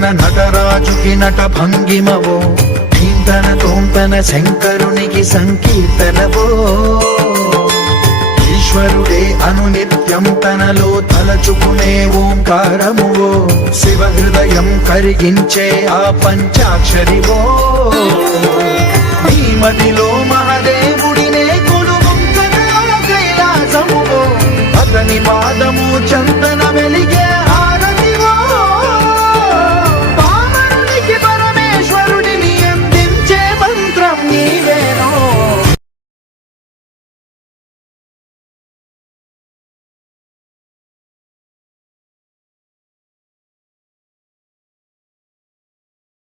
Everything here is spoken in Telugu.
తన నటరాజుకి నట భంగిమవో కీర్తన తోంతన శంకరునికి సంకీర్తనవో. ఈశ్వరుడే అనునిత్యం తనలో తలచుకునే ఓంకారమువో శివ హృదయం కరిగించే ఆ పంచాక్షరివో. నీ మదిలో మహాదేవుడినే కొలువుంకగా కైలాసమువో అతని పాదము చందన